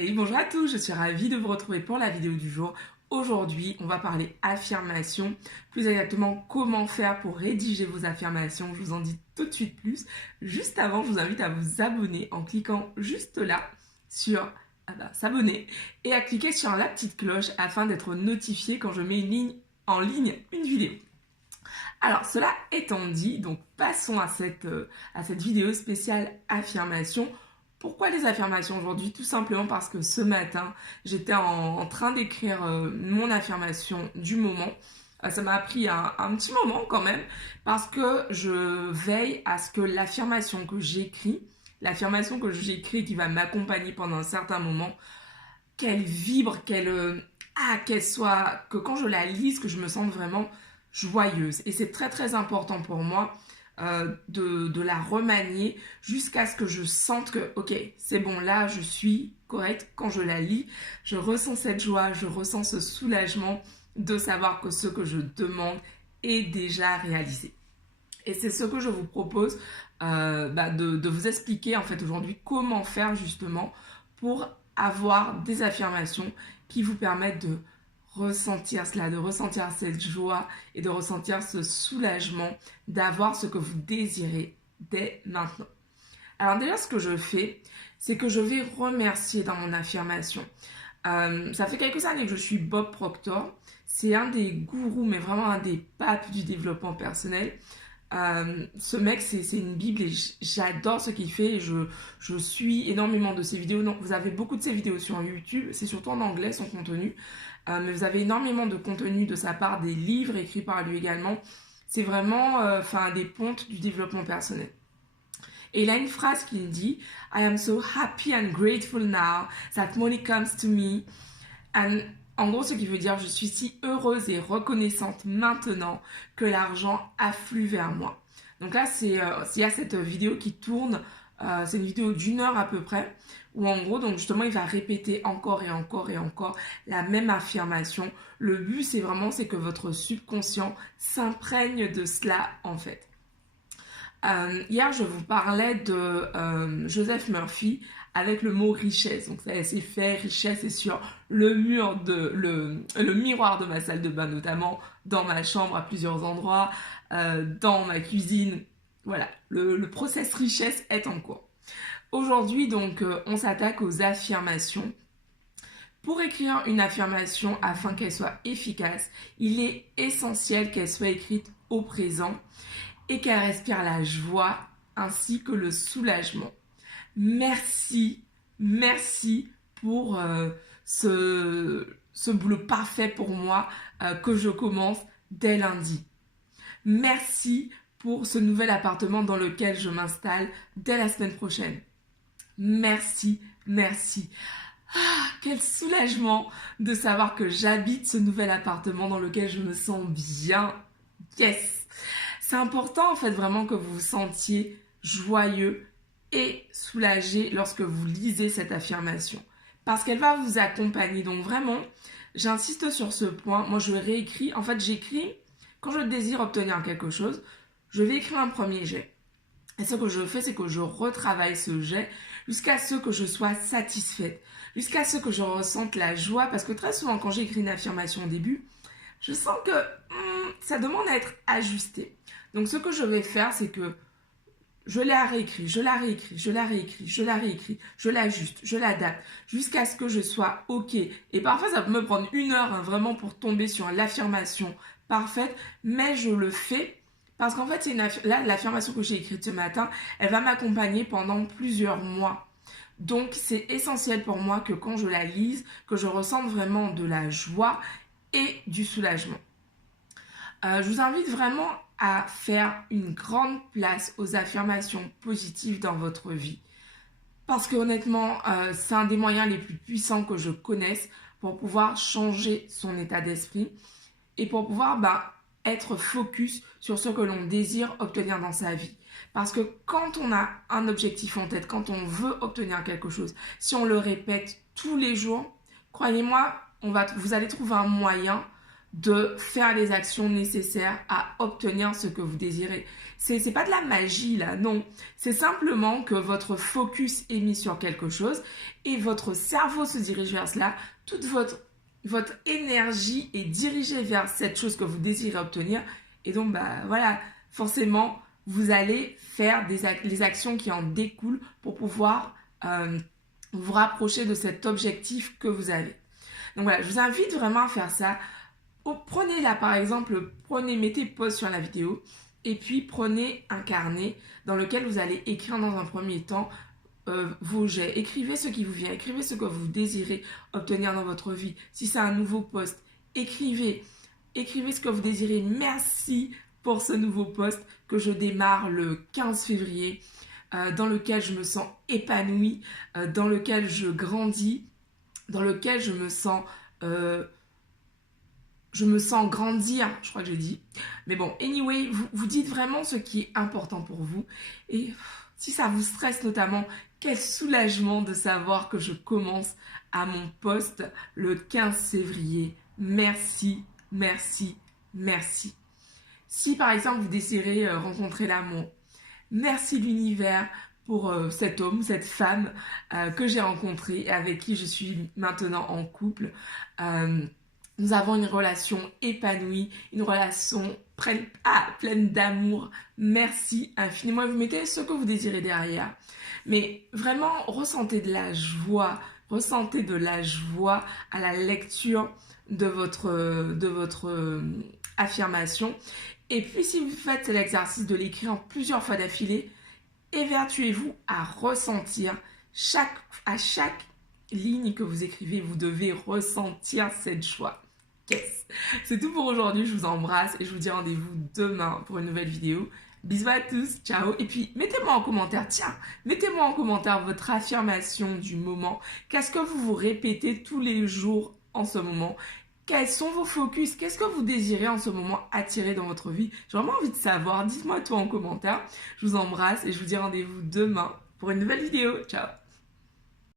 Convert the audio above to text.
Et bonjour à tous, je suis ravie de vous retrouver pour la vidéo du jour. Aujourd'hui, on va parler affirmation, plus exactement comment faire pour rédiger vos affirmations. Je vous en dis tout de suite plus. Juste avant, je vous invite à vous abonner en cliquant juste là sur s'abonner et à cliquer sur la petite cloche afin d'être notifié quand je mets en ligne une vidéo. Alors, cela étant dit, donc passons à cette vidéo spéciale affirmation. Pourquoi les affirmations aujourd'hui? Tout simplement parce que ce matin, j'étais en train d'écrire mon affirmation du moment. Ça m'a pris un petit moment quand même parce que je veille à ce que l'affirmation que j'écris qui va m'accompagner pendant un certain moment, qu'elle vibre, qu'elle soit, que quand je la lise, que je me sente vraiment joyeuse. Et c'est très très important pour moi de la remanier jusqu'à ce que je sente que, ok, c'est bon, là, je suis correcte. Quand je la lis, je ressens cette joie, je ressens ce soulagement de savoir que ce que je demande est déjà réalisé. Et c'est ce que je vous propose de vous expliquer en fait aujourd'hui comment faire justement pour avoir des affirmations qui vous permettent de ressentir cela, de ressentir cette joie et de ressentir ce soulagement d'avoir ce que vous désirez dès maintenant. Alors déjà, ce que je fais, c'est que je vais remercier dans mon affirmation. Ça fait quelques années que je suis Bob Proctor. C'est un des gourous, mais vraiment un des papes du développement personnel. Ce mec, c'est une bible et j'adore ce qu'il fait et je suis énormément de ses vidéos. Non, vous avez beaucoup de ses vidéos sur YouTube, c'est surtout en anglais son contenu, mais vous avez énormément de contenu de sa part, des livres écrits par lui également. C'est vraiment des pontes du développement personnel. Et il a une phrase qui dit I am so happy and grateful now that money comes to me. And en gros, ce qui veut dire je suis si heureuse et reconnaissante maintenant que l'argent afflue vers moi. Donc là, il y a cette vidéo qui tourne, c'est une vidéo d'1 heure à peu près, où en gros, donc justement, il va répéter encore et encore et encore la même affirmation. Le but, c'est que votre subconscient s'imprègne de cela en fait. Hier, je vous parlais de Joseph Murphy avec le mot richesse. Donc, ça c'est fait, richesse est sur le miroir de ma salle de bain, notamment dans ma chambre à plusieurs endroits, dans ma cuisine. Voilà, le process richesse est en cours. Aujourd'hui, donc, on s'attaque aux affirmations. Pour écrire une affirmation afin qu'elle soit efficace, il est essentiel qu'elle soit écrite au présent et qu'elle respire la joie ainsi que le soulagement. Merci pour ce boulot parfait pour moi que je commence dès lundi. Merci pour ce nouvel appartement dans lequel je m'installe dès la semaine prochaine. Merci. Quel soulagement de savoir que j'habite ce nouvel appartement dans lequel je me sens bien. Yes! C'est important en fait vraiment que vous vous sentiez joyeux et soulagé lorsque vous lisez cette affirmation. Parce qu'elle va vous accompagner. Donc vraiment, j'insiste sur ce point. Moi, je réécris. En fait, j'écris quand je désire obtenir quelque chose. Je vais écrire un premier jet. Et ce que je fais, c'est que je retravaille ce jet jusqu'à ce que je sois satisfaite. Jusqu'à ce que je ressente la joie. Parce que très souvent, quand j'écris une affirmation au début, je sens que ça demande à être ajusté. Donc, ce que je vais faire, c'est que je la réécris, je l'ajuste, je l'adapte, jusqu'à ce que je sois OK. Et parfois, ça peut me prendre 1 heure vraiment pour tomber sur l'affirmation parfaite, mais je le fais parce qu'en fait, l'affirmation que j'ai écrite ce matin, elle va m'accompagner pendant plusieurs mois. Donc, c'est essentiel pour moi que quand je la lise, que je ressente vraiment de la joie et du soulagement. Je vous invite vraiment à faire une grande place aux affirmations positives dans votre vie. Parce que honnêtement, c'est un des moyens les plus puissants que je connaisse pour pouvoir changer son état d'esprit et pour pouvoir être focus sur ce que l'on désire obtenir dans sa vie. Parce que quand on a un objectif en tête, quand on veut obtenir quelque chose, si on le répète tous les jours, croyez-moi, vous allez trouver un moyen de faire les actions nécessaires à obtenir ce que vous désirez. C'est pas de la magie là, non. C'est simplement que votre focus est mis sur quelque chose et votre cerveau se dirige vers cela. Toute votre énergie est dirigée vers cette chose que vous désirez obtenir. Et donc, voilà, forcément, vous allez faire les actions qui en découlent pour pouvoir vous rapprocher de cet objectif que vous avez. Donc voilà, je vous invite vraiment à faire ça. Prenez là, par exemple, mettez pause sur la vidéo et puis prenez un carnet dans lequel vous allez écrire dans un premier temps vos jets. Écrivez ce qui vous vient, écrivez ce que vous désirez obtenir dans votre vie. Si c'est un nouveau poste, écrivez ce que vous désirez. Merci pour ce nouveau poste que je démarre le 15 février, dans lequel je me sens épanouie, dans lequel je grandis, dans lequel je me sens grandir, je crois que j'ai dit. Mais bon, anyway, vous dites vraiment ce qui est important pour vous. Et si ça vous stresse notamment, quel soulagement de savoir que je commence à mon poste le 15 février. Merci, merci, merci. Si par exemple vous désirez rencontrer l'amour, merci l'univers pour cet homme, cette femme que j'ai rencontrée et avec qui je suis maintenant en couple. Nous avons une relation épanouie, une relation pleine d'amour. Merci infiniment. Vous mettez ce que vous désirez derrière. Mais vraiment, ressentez de la joie. Ressentez de la joie à la lecture de votre affirmation. Et puis, si vous faites l'exercice de l'écrire plusieurs fois d'affilée, évertuez-vous à ressentir à chaque ligne que vous écrivez, vous devez ressentir cette joie. Yes. C'est tout pour aujourd'hui, je vous embrasse et je vous dis rendez-vous demain pour une nouvelle vidéo. Bisous à tous, ciao. Et puis mettez-moi en commentaire, mettez-moi en commentaire votre affirmation du moment. Qu'est-ce que vous vous répétez tous les jours en ce moment? Quels sont vos focus? Qu'est-ce que vous désirez en ce moment attirer dans votre vie? J'ai vraiment envie de savoir, dites-moi tout en commentaire. Je vous embrasse et je vous dis rendez-vous demain pour une nouvelle vidéo. Ciao.